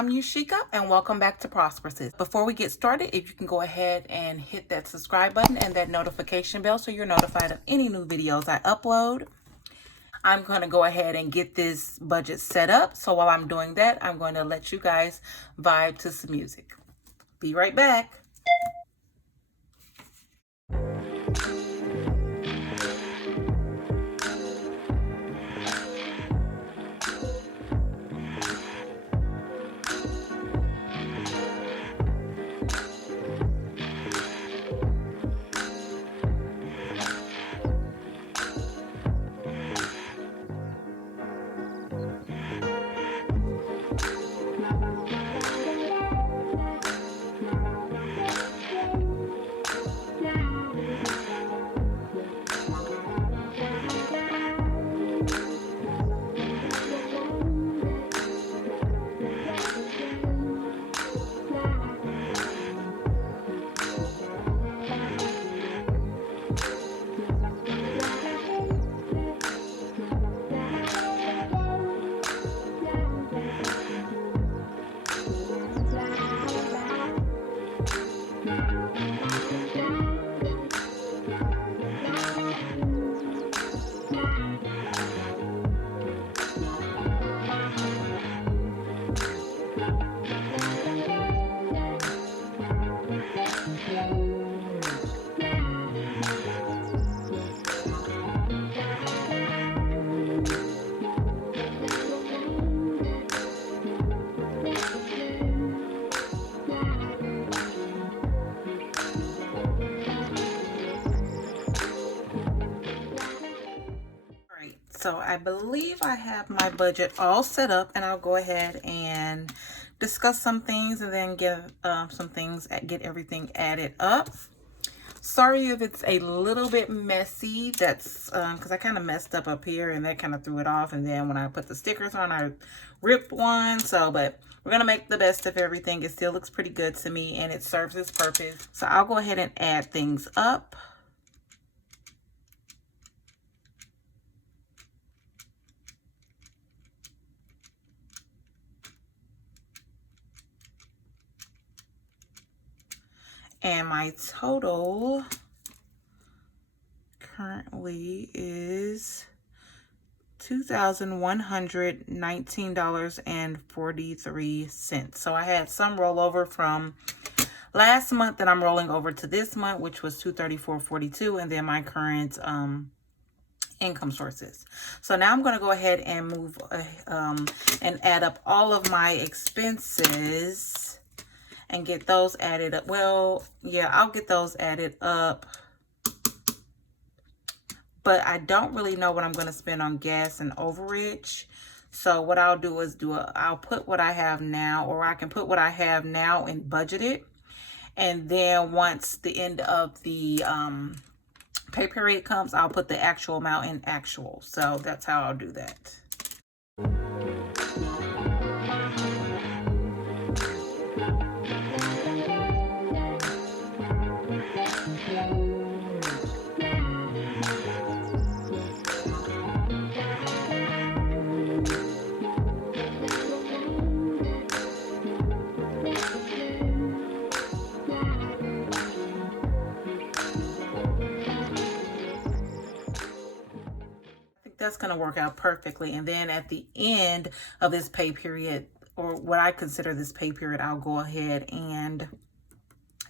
I'm Yushika and welcome back to Prosperousness. Before we get started, if you can go ahead and hit that subscribe button and that notification bell so you're notified of any new videos I upload. I'm going to go ahead and get this budget set up. So while I'm doing that, I'm going to let you guys vibe to some music. Be right back. So I believe I have my budget all set up, and I'll go ahead and discuss some things and then get everything added up. Sorry if it's a little bit messy. That's because I kind of messed up here and that kind of threw it off. And then when I put the stickers on, I ripped one. But we're going to make the best of everything. It still looks pretty good to me and it serves its purpose. So I'll go ahead and add things up. And my total currently is $2,119.43. So I had some rollover from last month that I'm rolling over to this month, which was $234.42, and then my current income sources. So now I'm going to go ahead and move and add up all of my expenses and get those added up. Well, yeah, I'll get those added up. But I don't really know what I'm going to spend on gas and overage. So what I'll do is I'll put what I have now, or I can put what I have now and budget it. And then once the end of the pay period comes, I'll put the actual amount in actual. So that's how I'll do that. That's going to work out perfectly. And then at the end of this pay period, or what I consider this pay period, I'll go ahead and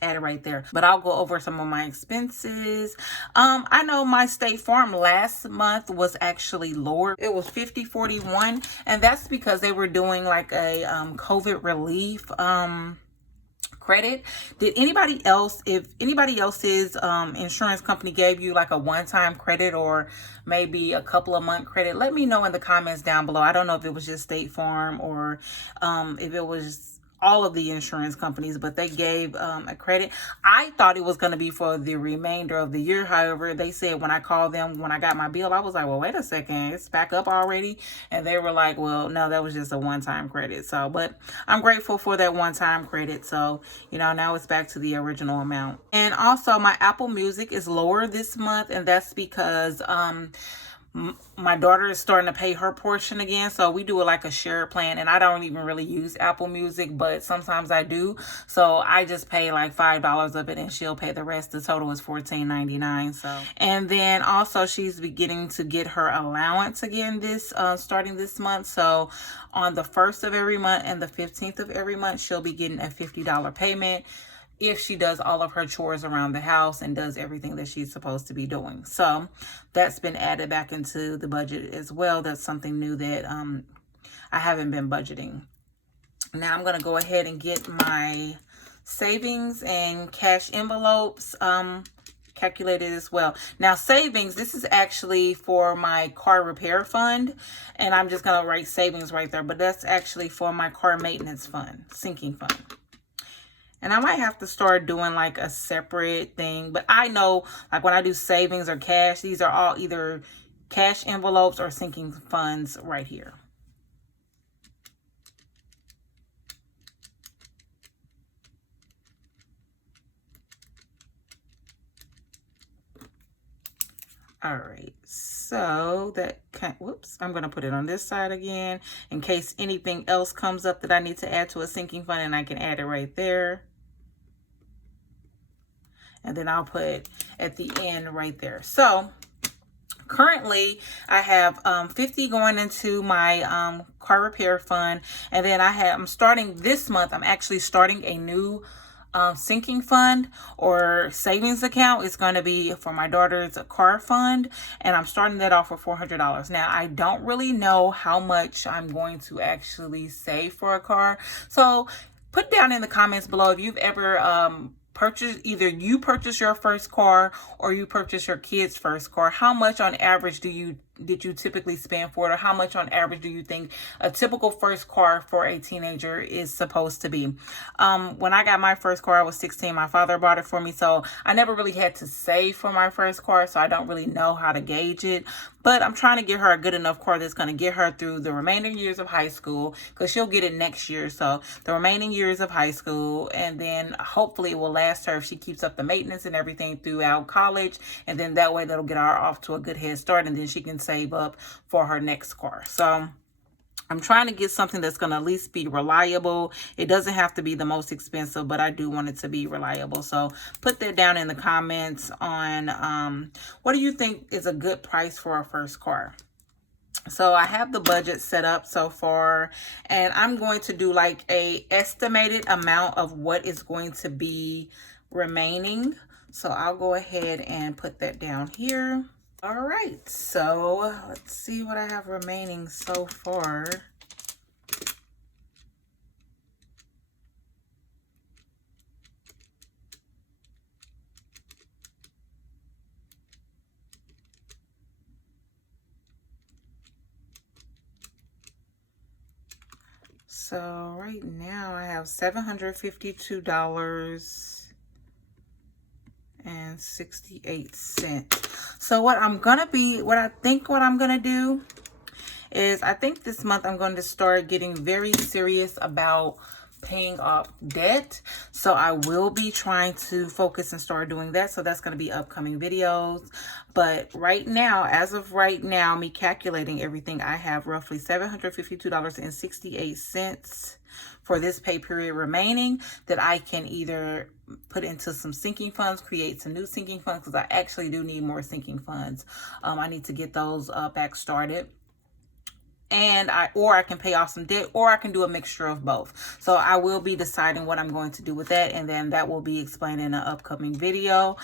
add it right there. But I'll go over some of my expenses. I know my State Farm last month was actually lower. It was $50.41, and that's because they were doing like a COVID relief credit. Did anybody else, if anybody else's insurance company gave you like a one-time credit or maybe a couple of month credit, let me know in the comments down below. I don't know if it was just State Farm or if it was all of the insurance companies, but they gave a credit. I thought it was going to be for the remainder of the year. However, they said when I called them, when I got my bill, I was like, well, wait a second, it's back up already. And they were like, well, no, that was just a one-time credit. So, but I'm grateful for that one-time credit. So, you know, now it's back to the original amount. And also my Apple Music is lower this month. And that's because my daughter is starting to pay her portion again, so we do it like a shared plan. And I don't even really use Apple Music, but sometimes I do, so I just pay like $5 of it and she'll pay the rest. The total is $14.99. So, and then also she's beginning to get her allowance again this starting this month. So on the 1st of every month and the 15th of every month, she'll be getting a $50 payment if she does all of her chores around the house and does everything that she's supposed to be doing. So that's been added back into the budget as well. That's something new that I haven't been budgeting. Now I'm going to go ahead and get my savings and cash envelopes calculated as well. Now savings, this is actually for my car repair fund, and I'm just going to write savings right there, but that's actually for my car maintenance fund, sinking fund. And I might have to start doing like a separate thing. But I know like when I do savings or cash, these are all either cash envelopes or sinking funds right here. All right, so that whoops, I'm going to put it on this side again in case anything else comes up that I need to add to a sinking fund, and I can add it right there. And then I'll put at the end right there. So currently I have 50 going into my car repair fund, and then I'm starting this month, I'm actually starting a new sinking fund or savings account. It's going to be for my daughter's car fund, and I'm starting that off with $400. Now I don't really know how much I'm going to actually save for a car, so put down in the comments below if you've ever either you purchase your first car or you purchase your kid's first car. How much on average did you typically spend for it, or how much on average do you think a typical first car for a teenager is supposed to be? When I got my first car, I was 16. My father bought it for me, so I never really had to save for my first car, so I don't really know how to gauge it. But I'm trying to get her a good enough car that's going to get her through the remaining years of high school, because she'll get it next year. So the remaining years of high school, and then hopefully it will last her if she keeps up the maintenance and everything throughout college. And then that way that'll get her off to a good head start, and then she can save up for her next car. So I'm trying to get something that's going to at least be reliable. It doesn't have to be the most expensive, but I do want it to be reliable. So put that down in the comments on what do you think is a good price for a first car. So I have the budget set up so far, and I'm going to do like a estimated amount of what is going to be remaining. So I'll go ahead and put that down here. All right, so let's see what I have remaining so far. So right now I have $752.68. So what I'm gonna do is I think this month I'm going to start getting very serious about paying off debt. So I will be trying to focus and start doing that. So that's going to be upcoming videos. But right now, as of right now, me calculating everything, I have roughly $752.68 for this pay period remaining that I can either put into some sinking funds, create some new sinking funds, because I actually do need more sinking funds. I need to get those back started. And I can pay off some debt, or I can do a mixture of both. So I will be deciding what I'm going to do with that, and then that will be explained in an upcoming video.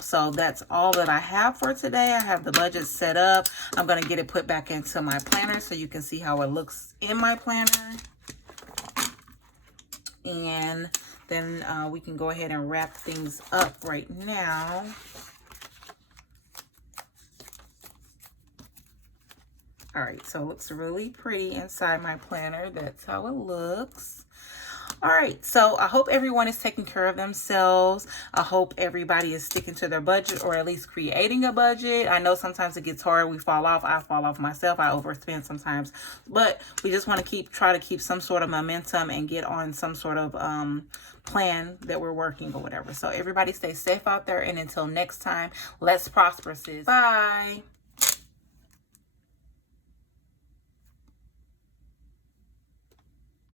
So that's all that I have for today. I have the budget set up. I'm going to get it put back into my planner so you can see how it looks in my planner. And then we can go ahead and wrap things up right now. All right, so it looks really pretty inside my planner. That's how it looks. All right, so I hope everyone is taking care of themselves. I hope everybody is sticking to their budget, or at least creating a budget. I know sometimes it gets hard. We fall off. I fall off myself. I overspend sometimes. But we just want to try to keep some sort of momentum and get on some sort of plan that we're working or whatever. So everybody stay safe out there. And until next time, let's prosper, sis. Bye.